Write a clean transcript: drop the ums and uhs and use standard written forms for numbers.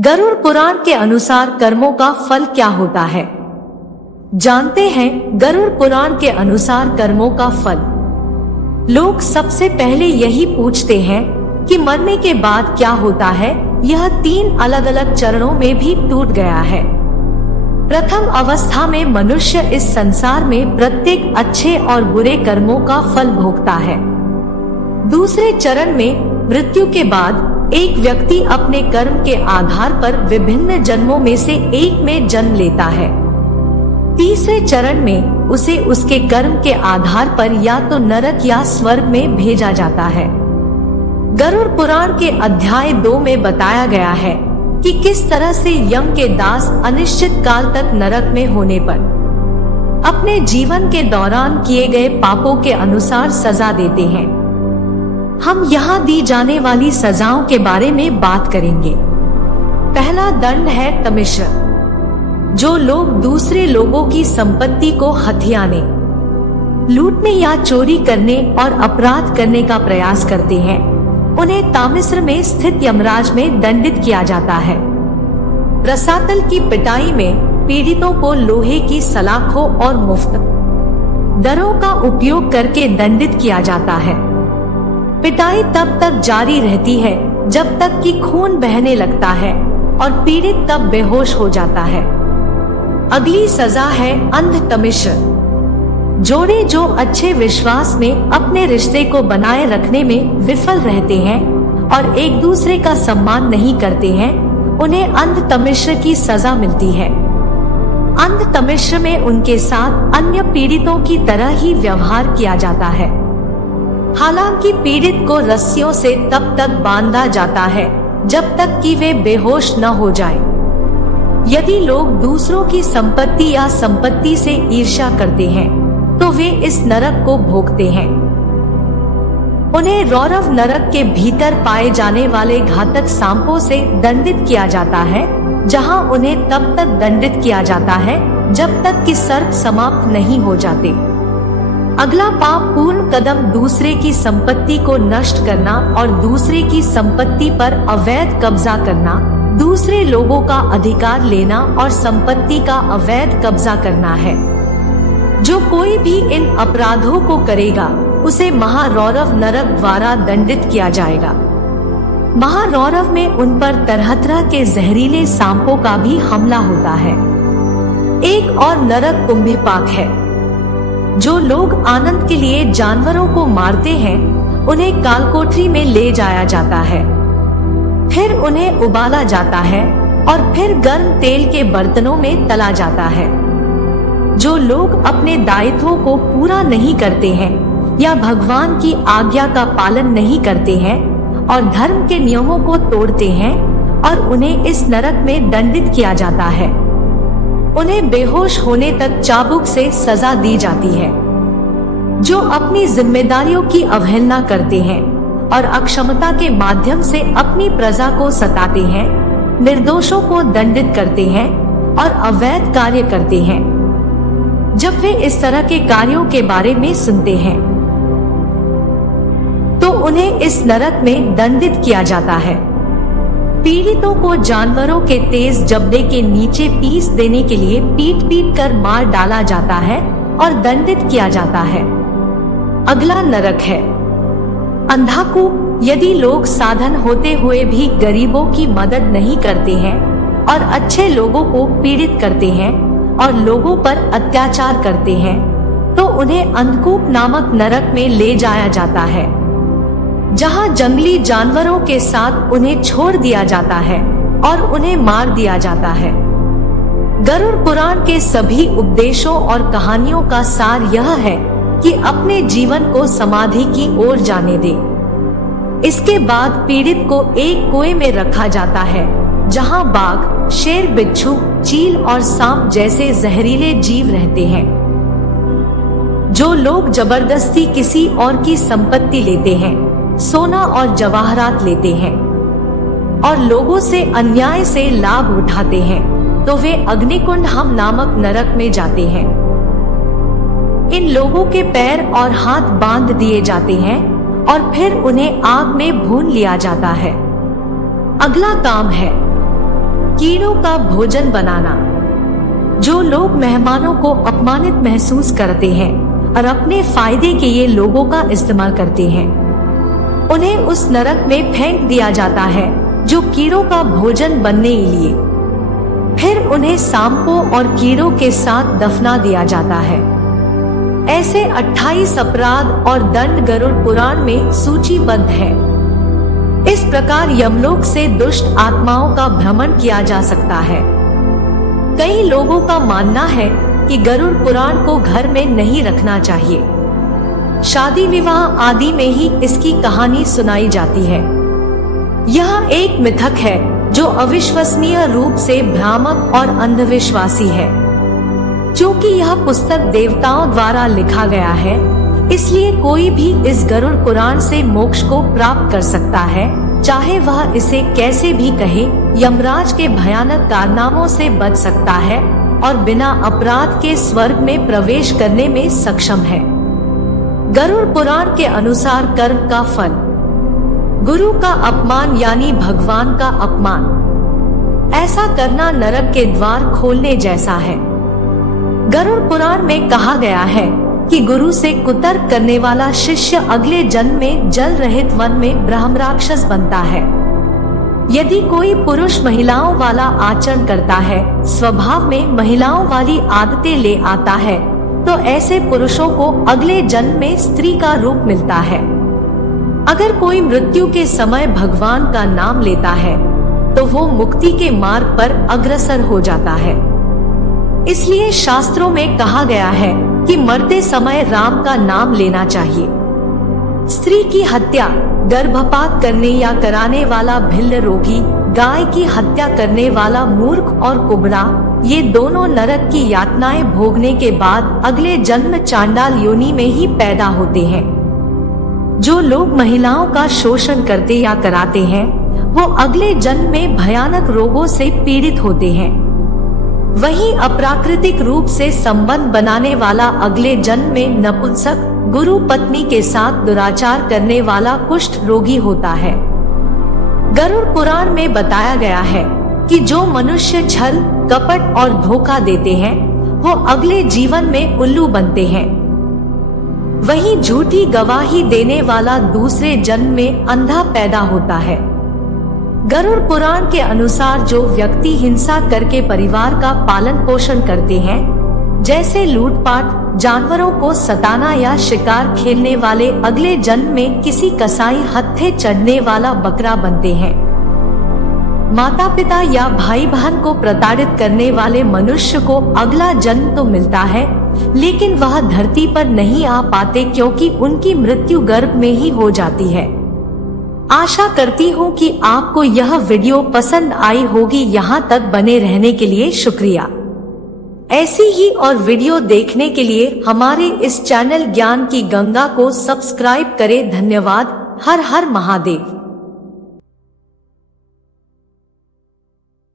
गरुड़ पुराण के अनुसार कर्मों का फल क्या होता है, जानते हैं। गरुड़ पुराण के अनुसार कर्मों का फल लोग सबसे पहले यही पूछते हैं कि मरने के बाद क्या होता है। यह 3 अलग अलग चरणों में भी टूट गया है। प्रथम अवस्था में मनुष्य इस संसार में प्रत्येक अच्छे और बुरे कर्मों का फल भोगता है। दूसरे चरण में मृत्यु के बाद एक व्यक्ति अपने कर्म के आधार पर विभिन्न जन्मों में से एक में जन्म लेता है। तीसरे चरण में उसे उसके कर्म के आधार पर या तो नरक या स्वर्ग में भेजा जाता है। गरुड़ पुराण के अध्याय 2 में बताया गया है कि किस तरह से यम के दास अनिश्चित काल तक नरक में होने पर अपने जीवन के दौरान किए गए पापों के अनुसार सजा देते हैं। हम यहाँ दी जाने वाली सजाओं के बारे में बात करेंगे। पहला दंड है तमिश्र। जो लोग दूसरे लोगों की संपत्ति को हथियाने, लूटने या चोरी करने और अपराध करने का प्रयास करते हैं, उन्हें तामिश्र में स्थित यमराज में दंडित किया जाता है। रसातल की पिटाई में पीड़ितों को लोहे की सलाखों और मुफ्त दरों का उपयोग करके दंडित किया जाता है। पिटाई तब तक जारी रहती है जब तक कि खून बहने लगता है और पीड़ित तब बेहोश हो जाता है। अगली सजा है अंध तमिश्र। जोड़े जो अच्छे विश्वास में अपने रिश्ते को बनाए रखने में विफल रहते हैं और एक दूसरे का सम्मान नहीं करते हैं, उन्हें अंध तमिश्र की सजा मिलती है। अंध तमिश्र में उनके साथ अन्य पीड़ितों की तरह ही व्यवहार किया जाता है। हालांकि पीड़ित को रस्सियों से तब तक बांधा जाता है जब तक कि वे बेहोश न हो जाएं। यदि लोग दूसरों की संपत्ति या संपत्ति से ईर्ष्या करते हैं तो वे इस नरक को भोगते हैं। उन्हें रौरव नरक के भीतर पाए जाने वाले घातक सांपों से दंडित किया जाता है, जहां उन्हें तब तक दंडित किया जाता है जब तक कि सर्प समाप्त नहीं हो जाते। अगला पाप पूर्ण कदम दूसरे की संपत्ति को नष्ट करना और दूसरे की संपत्ति पर अवैध कब्जा करना, दूसरे लोगों का अधिकार लेना और संपत्ति का अवैध कब्जा करना है। जो कोई भी इन अपराधों को करेगा उसे महारौरव नरक द्वारा दंडित किया जाएगा। महारौरव में उन पर तरह तरह के जहरीले सांपों का भी हमला होता है। एक और नरक कुंभिपाक है। जो लोग आनंद के लिए जानवरों को मारते हैं, उन्हें कालकोठरी में ले जाया जाता है, फिर उन्हें उबाला जाता है और फिर गर्म तेल के बर्तनों में तला जाता है। जो लोग अपने दायित्वों को पूरा नहीं करते हैं या भगवान की आज्ञा का पालन नहीं करते हैं और धर्म के नियमों को तोड़ते हैं, और उन्हें इस नरक में दंडित किया जाता है। उन्हें बेहोश होने तक चाबुक से सजा दी जाती है। जो अपनी जिम्मेदारियों की अवहेलना करते हैं और अक्षमता के माध्यम से अपनी प्रजा को सताते हैं, निर्दोषों को दंडित करते हैं और अवैध कार्य करते हैं, जब वे इस तरह के कार्यों के बारे में सुनते हैं तो उन्हें इस नरक में दंडित किया जाता है। पीड़ितों को जानवरों के तेज जबड़े के नीचे पीस देने के लिए पीट पीट कर मार डाला जाता है और दंडित किया जाता है। अगला नरक है अंधाकूप। यदि लोग साधन होते हुए भी गरीबों की मदद नहीं करते हैं और अच्छे लोगों को पीड़ित करते हैं और लोगों पर अत्याचार करते हैं, तो उन्हें अंधकूप नामक नरक में ले जाया जाता है, जहां जंगली जानवरों के साथ उन्हें छोड़ दिया जाता है और उन्हें मार दिया जाता है। गरुड़ पुराण के सभी उपदेशों और कहानियों का सार यह है कि अपने जीवन को समाधि की ओर जाने दे। इसके बाद पीड़ित को एक कुएं में रखा जाता है, जहां बाघ, शेर, बिच्छू, चील और सांप जैसे जहरीले जीव रहते हैं। जो लोग जबरदस्ती किसी और की संपत्ति लेते हैं, सोना और जवाहरात लेते हैं और लोगों से अन्याय से लाभ उठाते हैं, तो वे अग्निकुंड हम नामक नरक में जाते हैं। इन लोगों के पैर और हाथ बांध दिए जाते हैं और फिर उन्हें आग में भून लिया जाता है। अगला काम है कीड़ों का भोजन बनाना। जो लोग मेहमानों को अपमानित महसूस करते हैं और अपने फायदे के लिए लोगों का इस्तेमाल करते हैं, उन्हें उस नरक में फेंक दिया जाता है जो कीड़ों का भोजन बनने के लिए। फिर उन्हें सांपों और कीड़ों के साथ दफना दिया जाता है। ऐसे 28 अपराध और दंड गरुड़ पुराण में सूचीबद्ध है। इस प्रकार यमलोक से दुष्ट आत्माओं का भ्रमण किया जा सकता है। कई लोगों का मानना है कि गरुड़ पुराण को घर में नहीं रखना चाहिए। शादी विवाह आदि में ही इसकी कहानी सुनाई जाती है। यह एक मिथक है जो अविश्वसनीय रूप से भ्रामक और अंधविश्वासी है। क्योंकि यह पुस्तक देवताओं द्वारा लिखा गया है, इसलिए कोई भी इस गरुड़ पुराण से मोक्ष को प्राप्त कर सकता है, चाहे वह इसे कैसे भी कहे। यमराज के भयानक कारनामों से बच सकता है और बिना अपराध के स्वर्ग में प्रवेश करने में सक्षम है। गरुड़ पुराण के अनुसार कर्म का फल। गुरु का अपमान यानी भगवान का अपमान। ऐसा करना नरक के द्वार खोलने जैसा है। गरुड़ पुराण में कहा गया है कि गुरु से कुतर्क करने वाला शिष्य अगले जन्म में जल रहित वन में ब्रह्म राक्षस बनता है। यदि कोई पुरुष महिलाओं वाला आचरण करता है, स्वभाव में महिलाओं वाली आदतें ले आता है, तो ऐसे पुरुषों को अगले जन्म में स्त्री का रूप मिलता है। अगर कोई मृत्यु के समय भगवान का नाम लेता है तो वो मुक्ति के मार्ग पर अग्रसर हो जाता है। इसलिए शास्त्रों में कहा गया है कि मरते समय राम का नाम लेना चाहिए। स्त्री की हत्या, गर्भपात करने या कराने वाला भिल्ल रोगी, गाय की हत्या करने वाला मूर्ख और कुबड़ा, ये दोनों नरक की यातनाएं भोगने के बाद अगले जन्म चांडाल योनि में ही पैदा होते हैं। जो लोग महिलाओं का शोषण करते या कराते हैं, वो अगले जन्म में भयानक रोगों से पीड़ित होते हैं। वहीं अप्राकृतिक रूप से संबंध बनाने वाला अगले जन्म में नपुंसक, गुरु पत्नी के साथ दुराचार करने वाला कुष्ठ रोगी होता है। गरुड़ पुराण में बताया गया है कि जो मनुष्य छल, कपट और धोखा देते हैं, वो अगले जीवन में उल्लू बनते हैं। वहीं झूठी गवाही देने वाला दूसरे जन्म में अंधा पैदा होता है। गरुड़ पुराण के अनुसार जो व्यक्ति हिंसा करके परिवार का पालन पोषण करते हैं, जैसे लूटपाट, जानवरों को सताना या शिकार खेलने वाले, अगले जन्म में किसी कसाई हत्थे चढ़ने वाला बकरा बनते हैं। माता पिता या भाई बहन को प्रताड़ित करने वाले मनुष्य को अगला जन्म तो मिलता है, लेकिन वह धरती पर नहीं आ पाते क्योंकि उनकी मृत्यु गर्भ में ही हो जाती है। आशा करती हूँ कि आपको यह वीडियो पसंद आई होगी। यहाँ तक बने रहने के लिए शुक्रिया। ऐसी ही और वीडियो देखने के लिए हमारे इस चैनल ज्ञान की गंगा को सब्सक्राइब करें। धन्यवाद। हर हर महादेव।